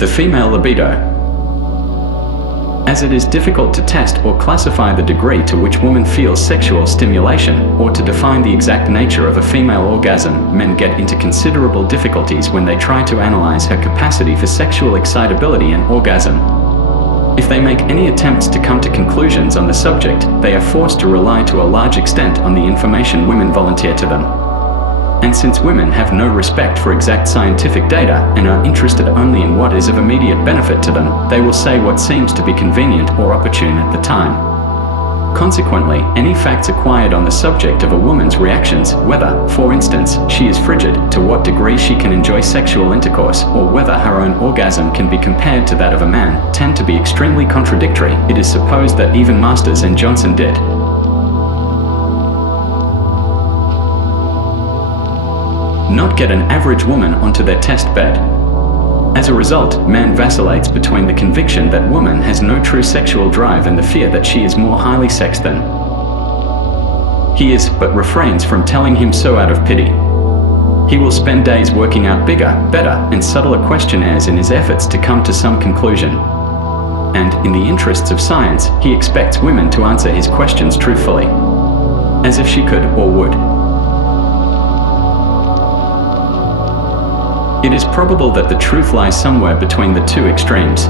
The female libido. As it is difficult to test or classify the degree to which woman feels sexual stimulation, or to define the exact nature of a female orgasm, men get into considerable difficulties when they try to analyze her capacity for sexual excitability and orgasm. If they make any attempts to come to conclusions on the subject, they are forced to rely to a large extent on the information women volunteer to them. And since women have no respect for exact scientific data and are interested only in what is of immediate benefit to them, they will say what seems to be convenient or opportune at the time. Consequently, any facts acquired on the subject of a woman's reactions, whether, for instance, she is frigid, to what degree she can enjoy sexual intercourse, or whether her own orgasm can be compared to that of a man, tend to be extremely contradictory. It is supposed that even Masters and Johnson did not get an average woman onto their test bed. As a result, man vacillates between the conviction that woman has no true sexual drive and the fear that she is more highly sexed than he is, but refrains from telling him so out of pity. He will spend days working out bigger, better, and subtler questionnaires in his efforts to come to some conclusion. And, in the interests of science, he expects women to answer his questions truthfully, as if she could or would. It is probable that the truth lies somewhere between the two extremes.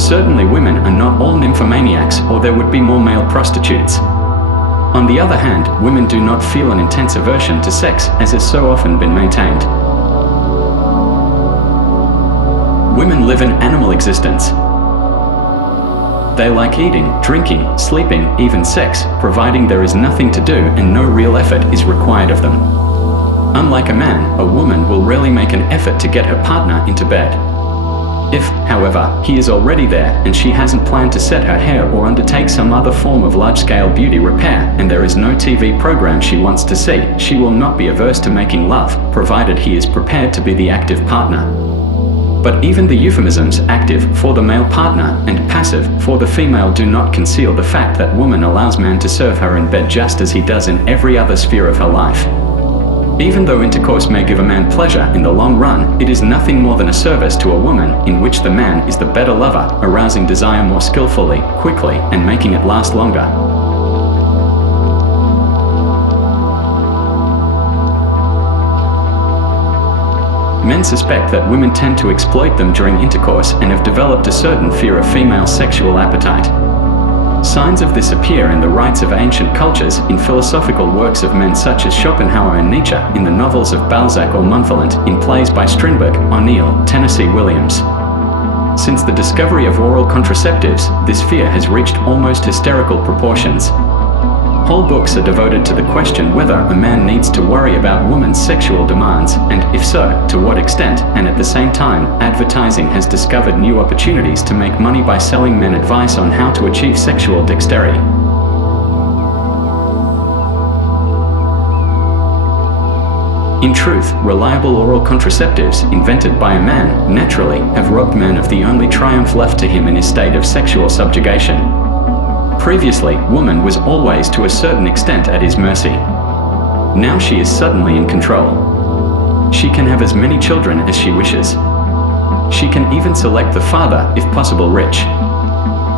Certainly women are not all nymphomaniacs, or there would be more male prostitutes. On the other hand, women do not feel an intense aversion to sex, as has so often been maintained. Women live an animal existence. They like eating, drinking, sleeping, even sex, providing there is nothing to do and no real effort is required of them. Unlike a man, a woman will rarely make an effort to get her partner into bed. If, however, he is already there and she hasn't planned to set her hair or undertake some other form of large-scale beauty repair, and there is no TV program she wants to see, she will not be averse to making love, provided he is prepared to be the active partner. But even the euphemisms active for the male partner and passive for the female do not conceal the fact that woman allows man to serve her in bed just as he does in every other sphere of her life. Even though intercourse may give a man pleasure in the long run, it is nothing more than a service to a woman in which the man is the better lover, arousing desire more skillfully, quickly, and making it last longer. Men suspect that women tend to exploit them during intercourse and have developed a certain fear of female sexual appetite. Signs of this appear in the rites of ancient cultures, in philosophical works of men such as Schopenhauer and Nietzsche, in the novels of Balzac or Montferland, in plays by Strindberg, O'Neill, Tennessee Williams. Since the discovery of oral contraceptives, this fear has reached almost hysterical proportions. Whole books are devoted to the question whether a man needs to worry about woman's sexual demands, and if so, to what extent, and at the same time, advertising has discovered new opportunities to make money by selling men advice on how to achieve sexual dexterity. In truth, reliable oral contraceptives, invented by a man, naturally, have robbed man of the only triumph left to him in his state of sexual subjugation. Previously, woman was always to a certain extent at his mercy. Now she is suddenly in control. She can have as many children as she wishes. She can even select the father, if possible rich.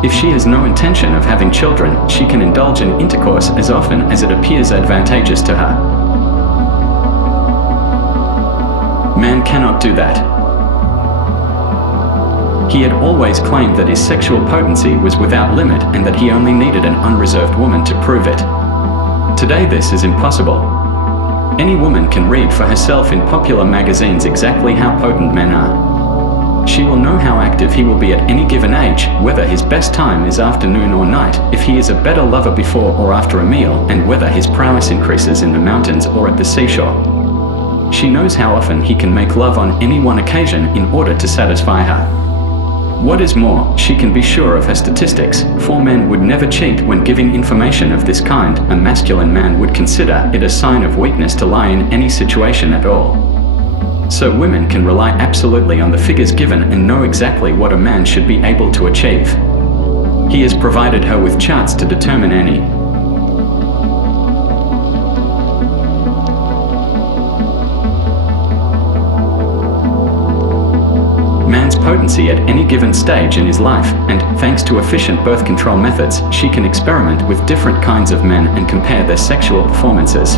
If she has no intention of having children, she can indulge in intercourse as often as it appears advantageous to her. Man cannot do that. He had always claimed that his sexual potency was without limit and that he only needed an unreserved woman to prove it. Today this is impossible. Any woman can read for herself in popular magazines exactly how potent men are. She will know how active he will be at any given age, whether his best time is afternoon or night, if he is a better lover before or after a meal, and whether his prowess increases in the mountains or at the seashore. She knows how often he can make love on any one occasion in order to satisfy her. What is more, she can be sure of her statistics, for men would never cheat when giving information of this kind. A masculine man would consider it a sign of weakness to lie in any situation at all. So women can rely absolutely on the figures given and know exactly what a man should be able to achieve. He has provided her with charts to determine any. Man's potency potency at any given stage in his life, and, thanks to efficient birth control methods, she can experiment with different kinds of men and compare their sexual performances.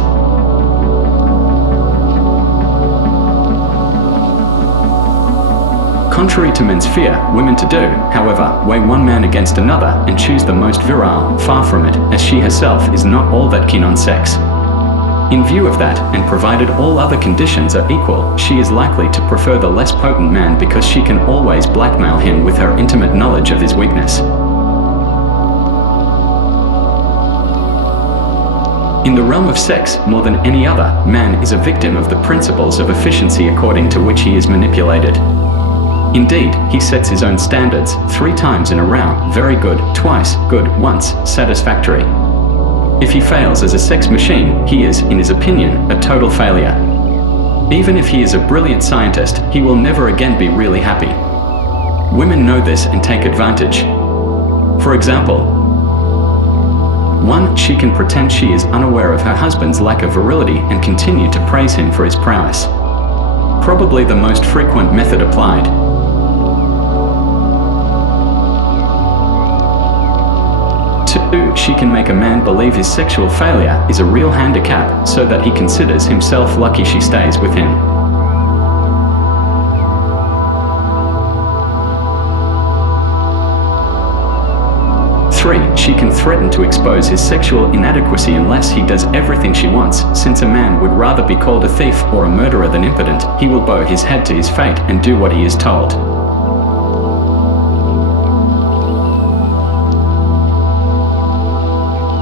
Contrary to men's fear, women to do, however, weigh one man against another and choose the most virile. Far from it, as she herself is not all that keen on sex. In view of that, and provided all other conditions are equal, she is likely to prefer the less potent man because she can always blackmail him with her intimate knowledge of his weakness. In the realm of sex, more than any other, man is a victim of the principles of efficiency according to which he is manipulated. Indeed, he sets his own standards, 3 times in a row: very good, twice, good, once, satisfactory. If he fails as a sex machine, he is, in his opinion, a total failure. Even if he is a brilliant scientist, he will never again be really happy. Women know this and take advantage. For example, 1. She can pretend she is unaware of her husband's lack of virility and continue to praise him for his prowess. Probably the most frequent method applied. 2. She can make a man believe his sexual failure is a real handicap, so that he considers himself lucky she stays with him. 3. She can threaten to expose his sexual inadequacy unless he does everything she wants. Since a man would rather be called a thief or a murderer than impotent, he will bow his head to his fate and do what he is told.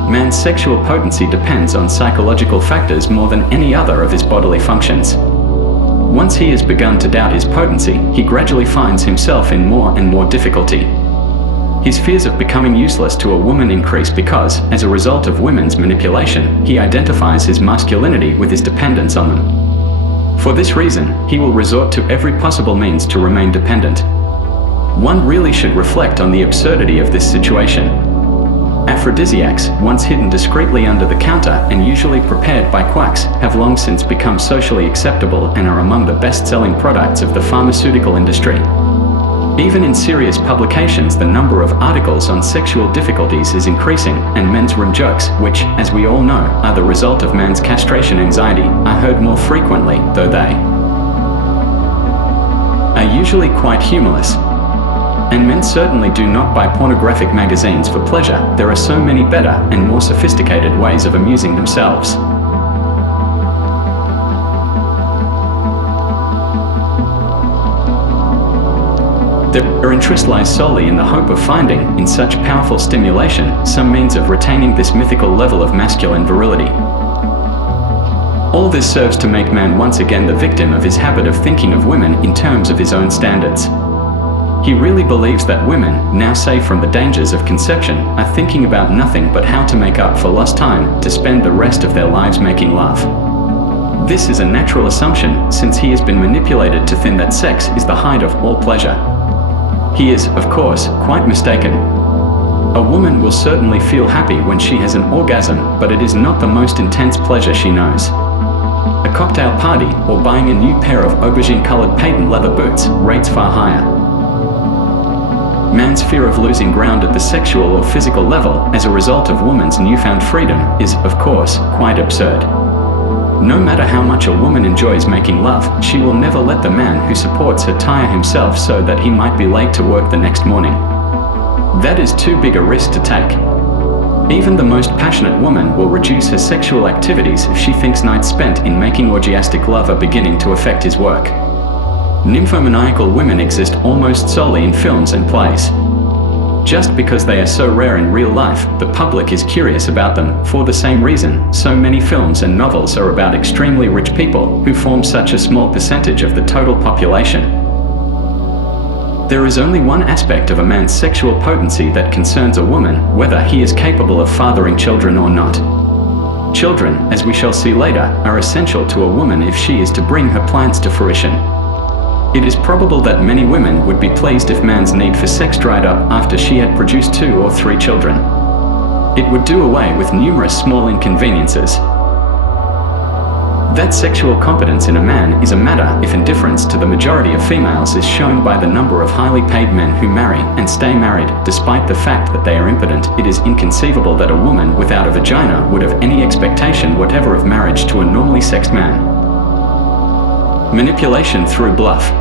Man's sexual potency depends on psychological factors more than any other of his bodily functions. Once he has begun to doubt his potency, he gradually finds himself in more and more difficulty. His fears of becoming useless to a woman increase because, as a result of women's manipulation, he identifies his masculinity with his dependence on them. For this reason, he will resort to every possible means to remain dependent. One really should reflect on the absurdity of this situation. Aphrodisiacs, once hidden discreetly under the counter and usually prepared by quacks, have long since become socially acceptable and are among the best-selling products of the pharmaceutical industry. Even in serious publications, the number of articles on sexual difficulties is increasing, and men's room jokes, which, as we all know, are the result of man's castration anxiety, are heard more frequently, though they are usually quite humorless. And men certainly do not buy pornographic magazines for pleasure. There are so many better and more sophisticated ways of amusing themselves. Their interest lies solely in the hope of finding, in such powerful stimulation, some means of retaining this mythical level of masculine virility. All this serves to make man once again the victim of his habit of thinking of women in terms of his own standards. He really believes that women, now safe from the dangers of conception, are thinking about nothing but how to make up for lost time, to spend the rest of their lives making love. This is a natural assumption, since he has been manipulated to think that sex is the height of all pleasure. He is, of course, quite mistaken. A woman will certainly feel happy when she has an orgasm, but it is not the most intense pleasure she knows. A cocktail party, or buying a new pair of aubergine-colored patent leather boots, rates far higher. Man's fear of losing ground at the sexual or physical level as a result of woman's newfound freedom is, of course, quite absurd. No matter how much a woman enjoys making love, she will never let the man who supports her tire himself so that he might be late to work the next morning. That is too big a risk to take. Even the most passionate woman will reduce her sexual activities if she thinks nights spent in making orgiastic love are beginning to affect his work. Nymphomaniacal women exist almost solely in films and plays. Just because they are so rare in real life, the public is curious about them. For the same reason, so many films and novels are about extremely rich people, who form such a small percentage of the total population. There is only one aspect of a man's sexual potency that concerns a woman, whether he is capable of fathering children or not. Children, as we shall see later, are essential to a woman if she is to bring her plans to fruition. It is probable that many women would be pleased if man's need for sex dried up after she had produced 2 or 3 children. It would do away with numerous small inconveniences. That sexual competence in a man is a matter if indifference to the majority of females is shown by the number of highly paid men who marry and stay married despite the fact that they are impotent. It is inconceivable that a woman without a vagina would have any expectation whatever of marriage to a normally sexed man. Manipulation through bluff.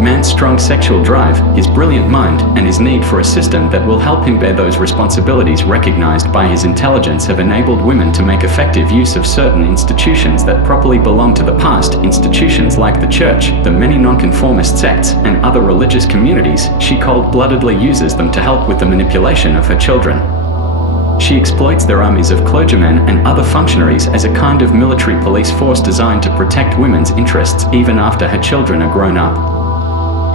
Man's strong sexual drive, his brilliant mind, and his need for a system that will help him bear those responsibilities recognized by his intelligence have enabled women to make effective use of certain institutions that properly belong to the past, institutions like the church, the many nonconformist sects, and other religious communities. She cold-bloodedly uses them to help with the manipulation of her children. She exploits their armies of clergymen and other functionaries as a kind of military police force designed to protect women's interests even after her children are grown up.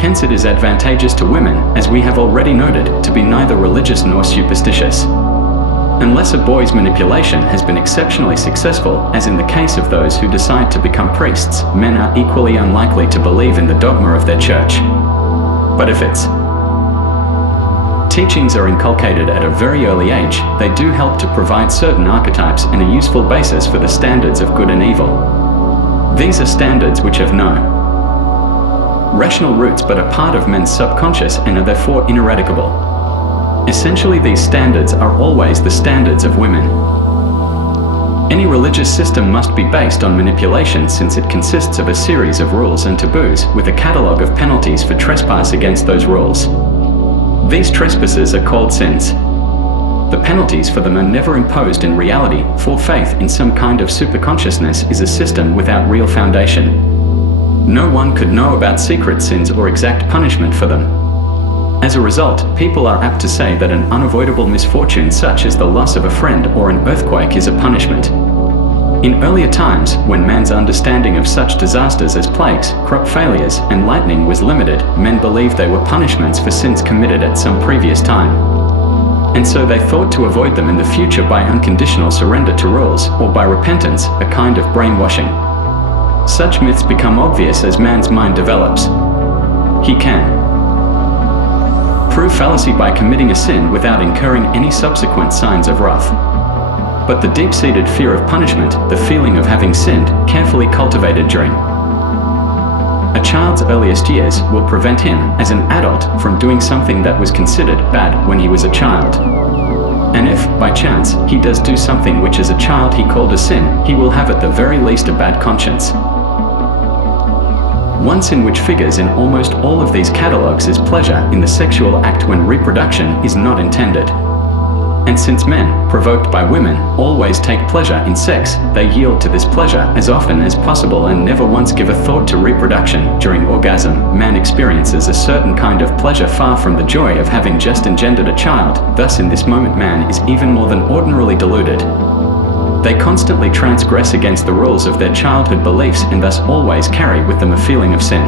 Hence it is advantageous to women, as we have already noted, to be neither religious nor superstitious. Unless a boy's manipulation has been exceptionally successful, as in the case of those who decide to become priests, men are equally unlikely to believe in the dogma of their church. But if its teachings are inculcated at a very early age, they do help to provide certain archetypes and a useful basis for the standards of good and evil. These are standards which have no rational roots but are part of men's subconscious and are therefore ineradicable. Essentially, these standards are always the standards of women. Any religious system must be based on manipulation, since it consists of a series of rules and taboos with a catalogue of penalties for trespass against those rules. These trespasses are called sins. The penalties for them are never imposed in reality, for faith in some kind of superconsciousness is a system without real foundation. No one could know about secret sins or exact punishment for them. As a result, people are apt to say that an unavoidable misfortune such as the loss of a friend or an earthquake is a punishment. In earlier times, when man's understanding of such disasters as plagues, crop failures, and lightning was limited, men believed they were punishments for sins committed at some previous time. And so they thought to avoid them in the future by unconditional surrender to rules, or by repentance, a kind of brainwashing. Such myths become obvious as man's mind develops. He can prove fallacy by committing a sin without incurring any subsequent signs of wrath. But the deep-seated fear of punishment, the feeling of having sinned, carefully cultivated during a child's earliest years, will prevent him, as an adult, from doing something that was considered bad when he was a child. And if, by chance, he does do something which as a child he called a sin, he will have at the very least a bad conscience. One sin which figures in almost all of these catalogues is pleasure in the sexual act when reproduction is not intended. And since men, provoked by women, always take pleasure in sex, they yield to this pleasure as often as possible and never once give a thought to reproduction. During orgasm, man experiences a certain kind of pleasure far from the joy of having just engendered a child. Thus in this moment man is even more than ordinarily deluded. They constantly transgress against the rules of their childhood beliefs and thus always carry with them a feeling of sin.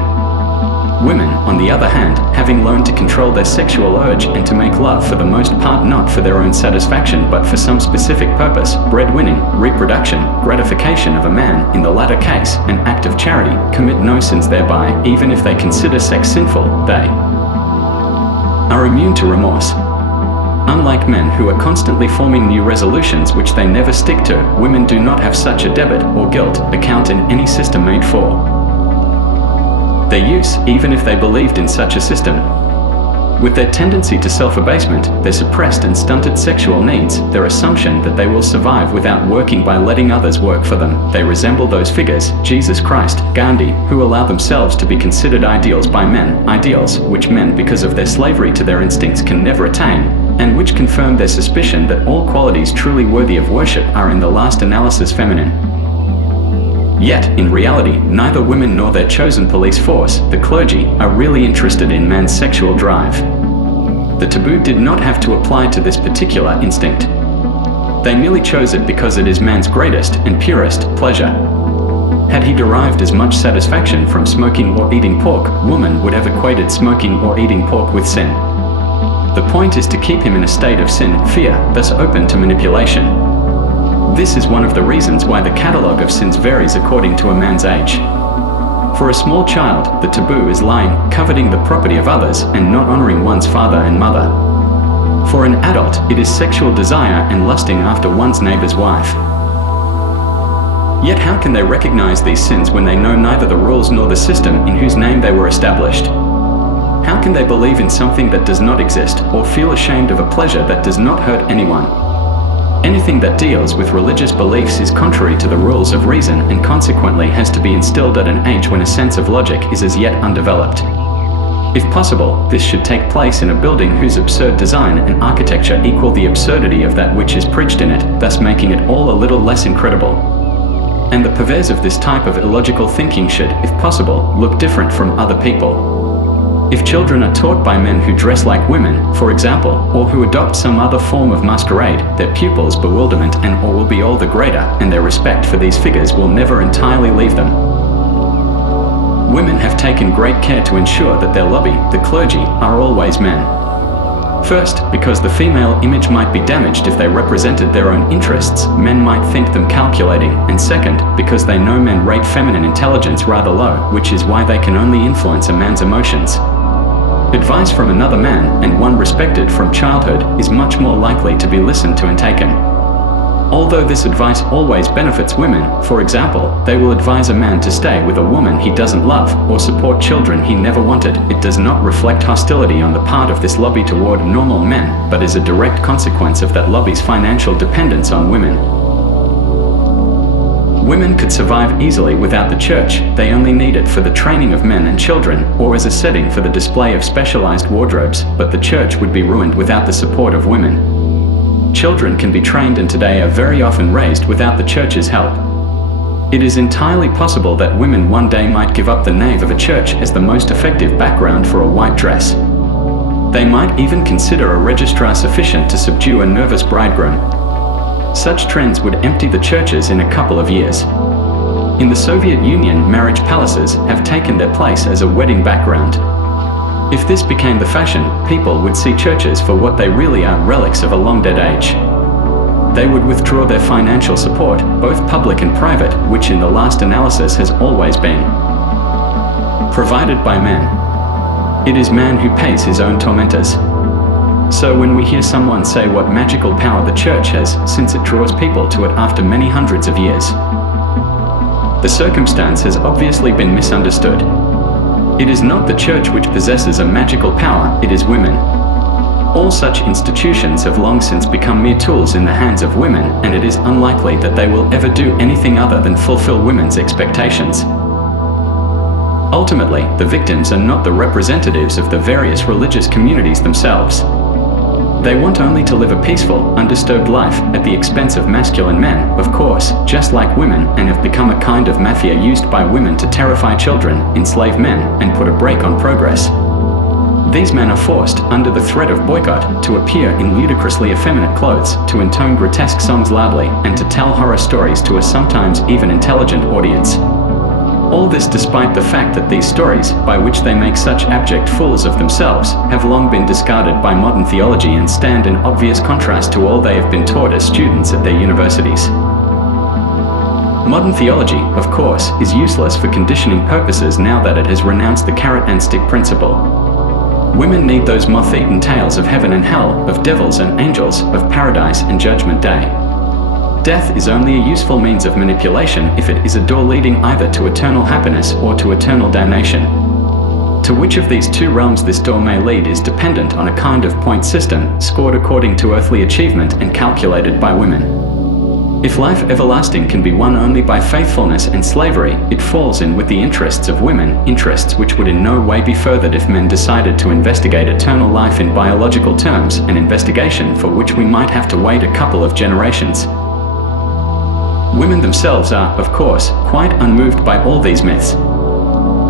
Women, on the other hand, having learned to control their sexual urge and to make love for the most part not for their own satisfaction but for some specific purpose, breadwinning, reproduction, gratification of a man, in the latter case, an act of charity, commit no sins thereby. Even if they consider sex sinful, they are immune to remorse. Unlike men who are constantly forming new resolutions which they never stick to, women do not have such a debit or guilt account in any system made for their use, even if they believed in such a system. With their tendency to self-abasement, their suppressed and stunted sexual needs, their assumption that they will survive without working by letting others work for them, they resemble those figures, Jesus Christ, Gandhi, who allow themselves to be considered ideals by men, ideals which men, because of their slavery to their instincts, can never attain, and which confirm their suspicion that all qualities truly worthy of worship are in the last analysis feminine. Yet, in reality, neither women nor their chosen police force, the clergy, are really interested in man's sexual drive. The taboo did not have to apply to this particular instinct. They merely chose it because it is man's greatest and purest pleasure. Had he derived as much satisfaction from smoking or eating pork, woman would have equated smoking or eating pork with sin. The point is to keep him in a state of sin, fear, thus open to manipulation. This is one of the reasons why the catalogue of sins varies according to a man's age. For a small child, the taboo is lying, coveting the property of others, and not honoring one's father and mother. For an adult, it is sexual desire and lusting after one's neighbor's wife. Yet how can they recognize these sins when they know neither the rules nor the system in whose name they were established? How can they believe in something that does not exist, or feel ashamed of a pleasure that does not hurt anyone? Anything that deals with religious beliefs is contrary to the rules of reason and consequently has to be instilled at an age when a sense of logic is as yet undeveloped. If possible, this should take place in a building whose absurd design and architecture equal the absurdity of that which is preached in it, thus making it all a little less incredible. And the purveyors of this type of illogical thinking should, if possible, look different from other people. If children are taught by men who dress like women, for example, or who adopt some other form of masquerade, their pupils' bewilderment and awe will be all the greater, and their respect for these figures will never entirely leave them. Women have taken great care to ensure that their lobby, the clergy, are always men. First, because the female image might be damaged if they represented their own interests, men might think them calculating, and second, because they know men rate feminine intelligence rather low, which is why they can only influence a man's emotions. Advice from another man, and one respected from childhood, is much more likely to be listened to and taken. Although this advice always benefits women, for example, they will advise a man to stay with a woman he doesn't love, or support children he never wanted, it does not reflect hostility on the part of this lobby toward normal men, but is a direct consequence of that lobby's financial dependence on women. Women could survive easily without the church, they only need it for the training of men and children, or as a setting for the display of specialized wardrobes, but the church would be ruined without the support of women. Children can be trained and today are very often raised without the church's help. It is entirely possible that women one day might give up the nave of a church as the most effective background for a white dress. They might even consider a registrar sufficient to subdue a nervous bridegroom. Such trends would empty the churches in a couple of years. In the Soviet Union, marriage palaces have taken their place as a wedding background. If this became the fashion, people would see churches for what they really are, relics of a long-dead age. They would withdraw their financial support, both public and private, which in the last analysis has always been provided by men. It is man who pays his own tormentors. So when we hear someone say what magical power the church has, since it draws people to it after many hundreds of years, the circumstance has obviously been misunderstood. It is not the church which possesses a magical power, it is women. All such institutions have long since become mere tools in the hands of women, and it is unlikely that they will ever do anything other than fulfill women's expectations. Ultimately, the victims are not the representatives of the various religious communities themselves. They want only to live a peaceful, undisturbed life, at the expense of masculine men, of course, just like women, and have become a kind of mafia used by women to terrify children, enslave men, and put a brake on progress. These men are forced, under the threat of boycott, to appear in ludicrously effeminate clothes, to intone grotesque songs loudly, and to tell horror stories to a sometimes even intelligent audience. All this despite the fact that these stories, by which they make such abject fools of themselves, have long been discarded by modern theology and stand in obvious contrast to all they have been taught as students at their universities. Modern theology, of course, is useless for conditioning purposes now that it has renounced the carrot and stick principle. Women need those moth-eaten tales of heaven and hell, of devils and angels, of paradise and judgment day. Death is only a useful means of manipulation if it is a door leading either to eternal happiness or to eternal damnation. To which of these two realms this door may lead is dependent on a kind of point system, scored according to earthly achievement and calculated by women. If life everlasting can be won only by faithfulness and slavery, it falls in with the interests of women, interests which would in no way be furthered if men decided to investigate eternal life in biological terms, an investigation for which we might have to wait a couple of generations. Women themselves are, of course, quite unmoved by all these myths.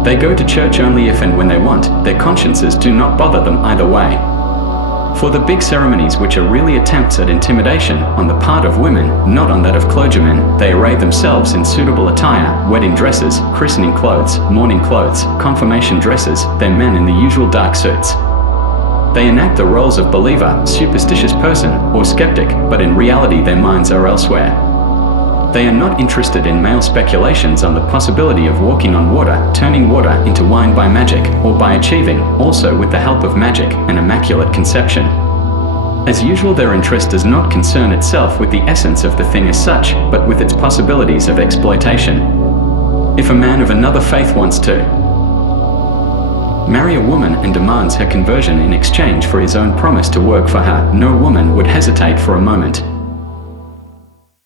They go to church only if and when they want, their consciences do not bother them either way. For the big ceremonies which are really attempts at intimidation on the part of women, not on that of clergymen, they array themselves in suitable attire, wedding dresses, christening clothes, mourning clothes, confirmation dresses, their men in the usual dark suits. They enact the roles of believer, superstitious person, or skeptic, but in reality their minds are elsewhere. They are not interested in male speculations on the possibility of walking on water, turning water into wine by magic, or by achieving, also with the help of magic, an immaculate conception. As usual, their interest does not concern itself with the essence of the thing as such, but with its possibilities of exploitation. If a man of another faith wants to marry a woman and demands her conversion in exchange for his own promise to work for her, no woman would hesitate for a moment.